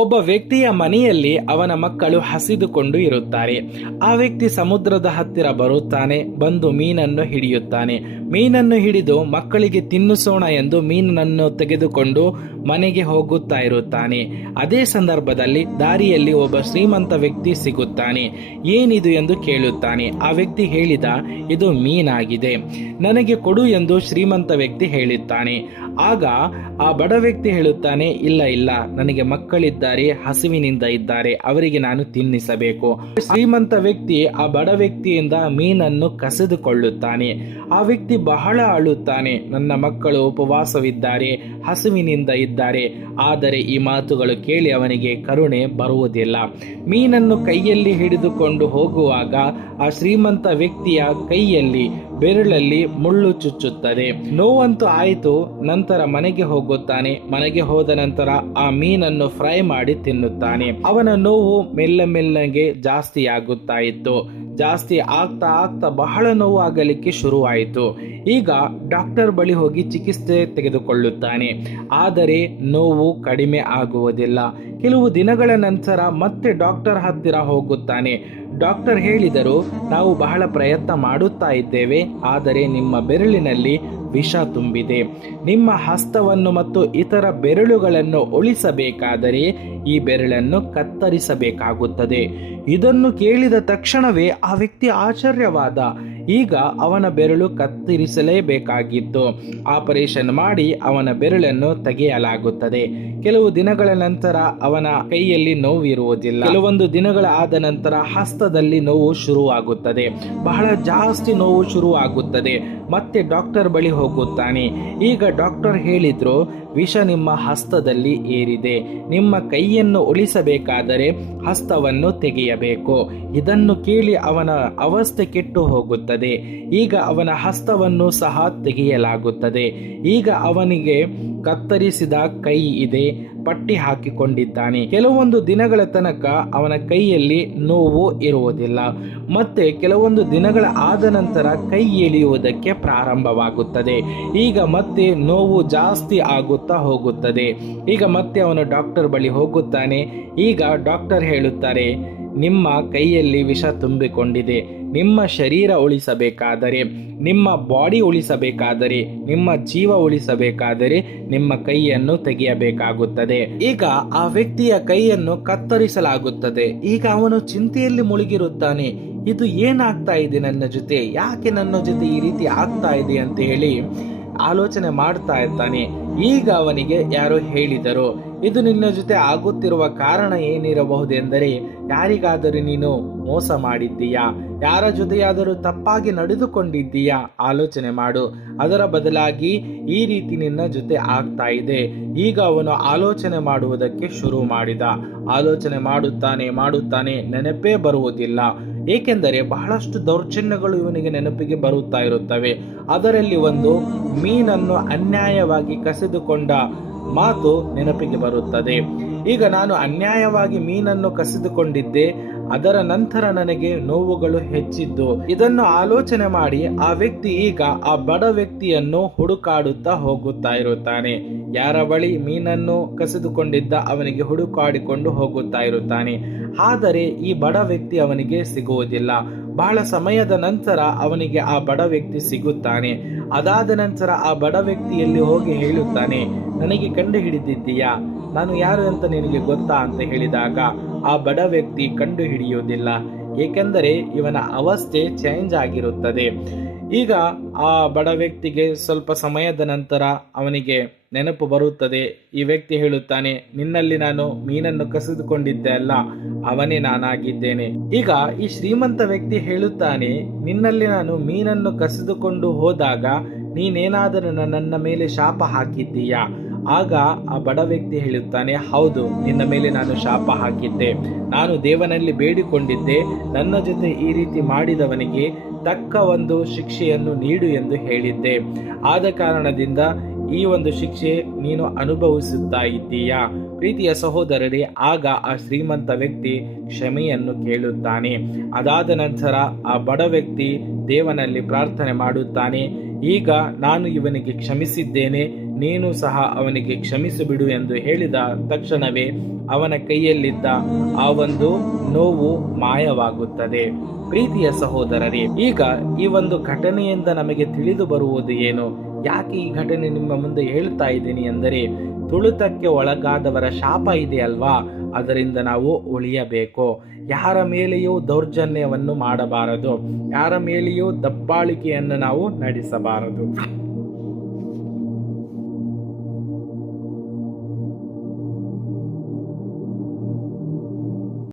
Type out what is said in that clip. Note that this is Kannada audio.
ಒಬ್ಬ ವ್ಯಕ್ತಿಯ ಮನೆಯಲ್ಲಿ ಅವನ ಮಕ್ಕಳು ಹಸಿದುಕೊಂಡು ಇರುತ್ತಾರೆ. ಆ ವ್ಯಕ್ತಿ ಸಮುದ್ರದ ಹತ್ತಿರ ಬರುತ್ತಾನೆ, ಬಂದು ಮೀನನ್ನು ಹಿಡಿಯುತ್ತಾನೆ. ಮೀನನ್ನು ಹಿಡಿದು ಮಕ್ಕಳಿಗೆ ತಿನ್ನಿಸೋಣ ಎಂದು ಮೀನನ್ನು ತೆಗೆದುಕೊಂಡು ಮನೆಗೆ ಹೋಗುತ್ತಾ ಇರುತ್ತಾನೆ. ಅದೇ ಸಂದರ್ಭದಲ್ಲಿ ದಾರಿಯಲ್ಲಿ ಒಬ್ಬ ಶ್ರೀಮಂತ ವ್ಯಕ್ತಿ ಸಿಗುತ್ತಾನೆ. ಏನಿದು ಎಂದು ಕೇಳುತ್ತಾನೆ. ಆ ವ್ಯಕ್ತಿ ಹೇಳಿದ, ಇದು ಮೀನಾಗಿದೆ. ನನಗೆ ಕೊಡು ಎಂದು ಶ್ರೀಮಂತ ವ್ಯಕ್ತಿ ಹೇಳುತ್ತಾನೆ ಆಗ ಆ ಬಡ ವ್ಯಕ್ತಿ ಹೇಳುತ್ತಾನೆ, ಇಲ್ಲ ಇಲ್ಲ, ನನಗೆ ಮಕ್ಕಳಿದ್ದಾರೆ ಹಸಿವಿನಿಂದ ಇದ್ದಾರೆ. ಅವರಿಗೆ ನಾನು ತಿನ್ನಿಸಬೇಕು. ಶ್ರೀಮಂತ ವ್ಯಕ್ತಿ, ಆ ಬಡ ವ್ಯಕ್ತಿಯಿಂದ ಮೀನನ್ನು ಕಸಿದುಕೊಳ್ಳುತ್ತಾನೆ. ಆ ವ್ಯಕ್ತಿ ಬಹಳ ಅಳುತ್ತಾನೆ. ನನ್ನ ಮಕ್ಕಳು ಉಪವಾಸವಿದ್ದಾರೆ, ಹಸುವಿನಿಂದ ಇದ್ದಾರೆ. ಆದರೆ ಈ ಮಾತುಗಳು ಕೇಳಿ ಅವನಿಗೆ ಕರುಣೆ ಬರುವುದಿಲ್ಲ. ಮೀನನ್ನು ಕೈಯಲ್ಲಿ ಹಿಡಿದುಕೊಂಡು ಹೋಗುವಾಗ ಆ ಶ್ರೀಮಂತ ವ್ಯಕ್ತಿಯ ಕೈಯಲ್ಲಿ ಬೆರಳಲ್ಲಿ ಮುಳ್ಳು ಚುಚ್ಚುತ್ತದೆ. ನೋವಂತೂ ಆಯಿತು, ನಂತರ ಮನೆಗೆ ಹೋಗುತ್ತಾನೆ. ಮನೆಗೆ ಹೋದ ನಂತರ ಆ ಮೀನನ್ನು ಫ್ರೈ ಮಾಡಿ ತಿನ್ನುತ್ತಾನೆ. ಅವನ ನೋವು ಮೆಲ್ಲ ಮೆಲ್ಲಗೆ ಜಾಸ್ತಿ ಆಗುತ್ತಾ ಇತ್ತು. ಜಾಸ್ತಿ ಆಗ್ತಾ ಆಗ್ತಾ ಬಹಳ ನೋವು ಆಗಲಿಕ್ಕೆ ಶುರುವಾಯಿತು. ಈಗ ಡಾಕ್ಟರ್ ಬಳಿ ಹೋಗಿ ಚಿಕಿತ್ಸೆ ತೆಗೆದುಕೊಳ್ಳುತ್ತಾನೆ. ಆದರೆ ನೋವು ಕಡಿಮೆ ಆಗುವುದಿಲ್ಲ. ಕೆಲವು ದಿನಗಳ ನಂತರ ಮತ್ತೆ ಡಾಕ್ಟರ್ ಹತ್ತಿರ ಹೋಗುತ್ತಾನೆ. ಡಾಕ್ಟರ್ ಹೇಳಿದರು, ನಾವು ಬಹಳ ಪ್ರಯತ್ನ ಮಾಡುತ್ತಾ ಇದ್ದೇವೆ, ಆದರೆ ನಿಮ್ಮ ಬೆರಳಿನಲ್ಲಿ ವಿಷ ತುಂಬಿದೆ. ನಿಮ್ಮ ಹಸ್ತವನ್ನು ಮತ್ತು ಇತರ ಬೆರಳುಗಳನ್ನು ಉಳಿಸಬೇಕಾದರೆ ಈ ಬೆರಳನ್ನು ಕತ್ತರಿಸಬೇಕಾಗುತ್ತದೆ. ಇದನ್ನು ಕೇಳಿದ ತಕ್ಷಣವೇ ಆ ವ್ಯಕ್ತಿ ಆಶ್ಚರ್ಯವಾದ ಈಗ ಅವನ ಬೆರಳು ಕತ್ತರಿಸಲೇಬೇಕಾಗಿತ್ತು. ಆಪರೇಷನ್ ಮಾಡಿ ಅವನ ಬೆರಳನ್ನು ತೆಗೆಯಲಾಗುತ್ತದೆ. ಕೆಲವು ದಿನಗಳ ನಂತರ ಅವನ ಕೈಯಲ್ಲಿ ನೋವಿರುವುದಿಲ್ಲ. ಕೆಲವೊಂದು ದಿನಗಳ ಆದ ನಂತರ ಹಸ್ತದಲ್ಲಿ ನೋವು ಶುರುವಾಗುತ್ತದೆ. ಬಹಳ ಜಾಸ್ತಿ ನೋವು ಶುರುವಾಗುತ್ತದೆ. ಮತ್ತೆ ಡಾಕ್ಟರ್ ಬಳಿ ಹೋಗುತ್ತಾನೆ. ಈಗ ಡಾಕ್ಟರ್ ಹೇಳಿದ್ರು, ವಿಷ ನಿಮ್ಮ ಹಸ್ತದಲ್ಲಿ ಏರಿದೆ. ನಿಮ್ಮ ಕೈಯನ್ನು ಉಳಿಸಬೇಕಾದರೆ ಹಸ್ತವನ್ನು ತೆಗೆಯಬೇಕು. ಇದನ್ನು ಕೇಳಿ ಅವನ ಅವಸ್ಥೆ ಕೆಟ್ಟು ಹೋಗುತ್ತದೆ. ಈಗ ಅವನ ಹಸ್ತವನ್ನು ಸಹ ತೆಗೆಯಲಾಗುತ್ತದೆ. ಈಗ ಅವನಿಗೆ ಕತ್ತರಿಸಿದ ಕೈ ಇದೆ. ಪಟ್ಟಿ ಹಾಕಿಕೊಂಡಿದ್ದಾನೆ. ಕೆಲವೊಂದು ದಿನಗಳ ತನಕ ಅವನ ಕೈಯಲ್ಲಿ ನೋವು ಇರುವುದಿಲ್ಲ. ಮತ್ತೆ ಕೆಲವೊಂದು ದಿನಗಳ ಆದ ನಂತರ ಕೈ ಎಳೆಯುವುದಕ್ಕೆ ಪ್ರಾರಂಭವಾಗುತ್ತದೆ. ಈಗ ಮತ್ತೆ ನೋವು ಜಾಸ್ತಿ ಆಗುತ್ತಾ ಹೋಗುತ್ತದೆ. ಈಗ ಮತ್ತೆ ಅವನು ಡಾಕ್ಟರ್ ಬಳಿ ಹೋಗುತ್ತಾನೆ. ಈಗ ಡಾಕ್ಟರ್ ಹೇಳುತ್ತಾರೆ ನಿಮ್ಮ ಕೈಯಲ್ಲಿ ವಿಷ ತುಂಬಿಕೊಂಡಿದೆ. ನಿಮ್ಮ ಶರೀರ ಉಳಿಸಬೇಕಾದರೆ, ನಿಮ್ಮ ಬಾಡಿ ಉಳಿಸಬೇಕಾದರೆ, ನಿಮ್ಮ ಜೀವ ಉಳಿಸಬೇಕಾದರೆ ನಿಮ್ಮ ಕೈಯನ್ನು ತೆಗೆಯಬೇಕಾಗುತ್ತದೆ. ಈಗ ಆ ವ್ಯಕ್ತಿಯ ಕೈಯನ್ನು ಕತ್ತರಿಸಲಾಗುತ್ತದೆ. ಈಗ ಅವನು ಚಿಂತೆಯಲ್ಲಿ ಮುಳುಗಿರುತ್ತಾನೆ. ಇದು ಏನಾಗ್ತಾ ಇದೆ ನನ್ನ ಜೊತೆ? ಯಾಕೆ ನನ್ನ ಜೊತೆ ಈ ರೀತಿ ಆಗ್ತಾ ಇದೆ ಅಂತ ಹೇಳಿ ಆಲೋಚನೆ ಮಾಡ್ತಾ ಇರ್ತಾನೆ. ಈಗ ಅವನಿಗೆ ಯಾರೋ ಹೇಳಿದರು, ಇದು ನಿನ್ನ ಜೊತೆ ಆಗುತ್ತಿರುವ ಕಾರಣ ಏನಿರಬಹುದೆಂದರೆ, ಯಾರಿಗಾದರೂ ನೀನು ಮೋಸ ಮಾಡಿದ್ದೀಯಾ? ಯಾರ ಜೊತೆಯಾದರೂ ತಪ್ಪಾಗಿ ನಡೆದುಕೊಂಡಿದ್ದೀಯಾ? ಆಲೋಚನೆ ಮಾಡು. ಅದರ ಬದಲಾಗಿ ಈ ರೀತಿ ನಿನ್ನ ಜೊತೆ ಆಗ್ತಾ ಇದೆ. ಈಗ ಅವನು ಆಲೋಚನೆ ಮಾಡುವುದಕ್ಕೆ ಶುರು ಮಾಡಿದ. ಆಲೋಚನೆ ಮಾಡುತ್ತಾನೆ ಮಾಡುತ್ತಾನೆ, ನೆನಪೇ ಬರುವುದಿಲ್ಲ. ಏಕೆಂದರೆ ಬಹಳಷ್ಟು ದೌರ್ಜನ್ಯಗಳು ಇವನಿಗೆ ನೆನಪಿಗೆ ಬರುತ್ತಾ ಇರುತ್ತವೆ. ಅದರಲ್ಲಿ ಒಂದು ಮೀನನ್ನು ಅನ್ಯಾಯವಾಗಿ ಕಸಿದುಕೊಂಡ ಮಾತು ನೆನಪಿಗೆ ಬರುತ್ತದೆ. ಈಗ ನಾನು ಅನ್ಯಾಯವಾಗಿ ಮೀನನ್ನು ಕಸಿದುಕೊಂಡಿದ್ದೆ, ಅದರ ನಂತರ ನನಗೆ ನೋವುಗಳು ಹೆಚ್ಚಿದ್ದು. ಇದನ್ನು ಆಲೋಚನೆ ಮಾಡಿ ಆ ವ್ಯಕ್ತಿ ಈಗ ಆ ಬಡ ವ್ಯಕ್ತಿಯನ್ನು ಹುಡುಕಾಡುತ್ತಾ ಹೋಗುತ್ತಾ ಇರುತ್ತಾನೆ. ಯಾರ ಬಳಿ ಮೀನನ್ನು ಕಸಿದುಕೊಂಡಿದ್ದ ಅವನಿಗೆ ಹುಡುಕಾಡಿಕೊಂಡು ಹೋಗುತ್ತಾ ಇರುತ್ತಾನೆ. ಆದರೆ ಈ ಬಡ ವ್ಯಕ್ತಿ ಅವನಿಗೆ ಸಿಗುವುದಿಲ್ಲ. ಬಹಳ ಸಮಯದ ನಂತರ ಅವನಿಗೆ ಆ ಬಡ ವ್ಯಕ್ತಿ ಸಿಗುತ್ತಾನೆ. ಅದಾದ ನಂತರ ಆ ಬಡ ವ್ಯಕ್ತಿಯಲ್ಲಿ ಹೋಗಿ ಹೇಳುತ್ತಾನೆ, ನನಗೆ ಕಂಡು ಹಿಡಿದಿದ್ದೀಯಾ ನಾನು ಯಾರು ಅಂತ ನಿನಗೆ ಗೊತ್ತಾ ಅಂತ ಹೇಳಿದಾಗ ಆ ಬಡ ವ್ಯಕ್ತಿ ಕಂಡು ಹಿಡಿಯುವುದಿಲ್ಲ ಏಕೆಂದರೆ ಇವನ ಅವಸ್ಥೆ ಚೇಂಜ್ ಆಗಿರುತ್ತದೆ. ಈಗ ಆ ಬಡ ವ್ಯಕ್ತಿಗೆ ಸ್ವಲ್ಪ ಸಮಯದ ನಂತರ ಅವನಿಗೆ ನೆನಪು ಬರುತ್ತದೆ. ಈ ವ್ಯಕ್ತಿ ಹೇಳುತ್ತಾನೆ, ನಿನ್ನಲ್ಲಿ ನಾನು ಮೀನನ್ನು ಕಸಿದುಕೊಂಡಿದ್ದೆ ಅಲ್ಲ, ಅವನೇ ನಾನಾಗಿದ್ದೇನೆ. ಈಗ ಈ ಶ್ರೀಮಂತ ವ್ಯಕ್ತಿ ಹೇಳುತ್ತಾನೆ, ನಿನ್ನಲ್ಲಿ ನಾನು ಮೀನನ್ನು ಕಸಿದುಕೊಂಡು ಹೋದಾಗ ನೀನೇನಾದರೂ ನನ್ನ ಮೇಲೆ ಶಾಪ ಹಾಕಿದ್ದೀಯಾ? ಆಗ ಆ ಬಡ ವ್ಯಕ್ತಿ ಹೇಳುತ್ತಾನೆ, ಹೌದು, ನಿನ್ನ ಮೇಲೆ ನಾನು ಶಾಪ ಹಾಕಿದ್ದೆ. ನಾನು ದೇವನಲ್ಲಿ ಬೇಡಿಕೊಂಡಿದ್ದೆ. ನನ್ನ ಜೊತೆ ಈ ರೀತಿ ಮಾಡಿದವನಿಗೆ ತಕ್ಕ ಒಂದು ಶಿಕ್ಷೆಯನ್ನು ನೀಡು ಎಂದು ಹೇಳಿದ್ದೆ. ಆದ ಕಾರಣದಿಂದ ಈ ಒಂದು ಶಿಕ್ಷೆ ನೀನು ಅನುಭವಿಸುತ್ತಾ ಇದ್ದೀಯಾ? ಪ್ರೀತಿಯ ಸಹೋದರರೇ, ಆಗ ಆ ಶ್ರೀಮಂತ ವ್ಯಕ್ತಿ ಕ್ಷಮೆಯನ್ನು ಕೇಳುತ್ತಾನೆ. ಅದಾದ ನಂತರ ಆ ಬಡ ವ್ಯಕ್ತಿ ದೇವನಲ್ಲಿ ಪ್ರಾರ್ಥನೆ ಮಾಡುತ್ತಾನೆ. ಈಗ ನಾನು ಇವನಿಗೆ ಕ್ಷಮಿಸಿದ್ದೇನೆ, ನೀನು ಸಹ ಅವನಿಗೆ ಕ್ಷಮಿಸಿಬಿಡು ಎಂದು ಹೇಳಿದ ತಕ್ಷಣವೇ ಅವನ ಕೈಯಲ್ಲಿದ್ದ ಆ ಒಂದು ನೋವು ಮಾಯವಾಗುತ್ತದೆ. ಪ್ರೀತಿಯ ಸಹೋದರರೇ, ಈಗ ಈ ಒಂದು ಘಟನೆಯಿಂದ ನಮಗೆ ತಿಳಿದು ಬರುವುದು ಏನು? ಯಾಕೆ ಈ ಘಟನೆ ನಿಮ್ಮ ಮುಂದೆ ಹೇಳ್ತಾ ಇದ್ದೀನಿ ಎಂದರೆ ತುಳಿತಕ್ಕೆ ಒಳಗಾದವರ ಶಾಪ ಇದೆ ಅಲ್ವಾ? ಅದರಿಂದ ನಾವು ಉಳಿಯಬೇಕು. ಯಾರ ಮೇಲೆಯೂ ದೌರ್ಜನ್ಯವನ್ನು ಮಾಡಬಾರದು. ಯಾರ ಮೇಲೆಯೂ ದಬ್ಬಾಳಿಕೆಯನ್ನು ನಾವು ನಡೆಸಬಾರದು.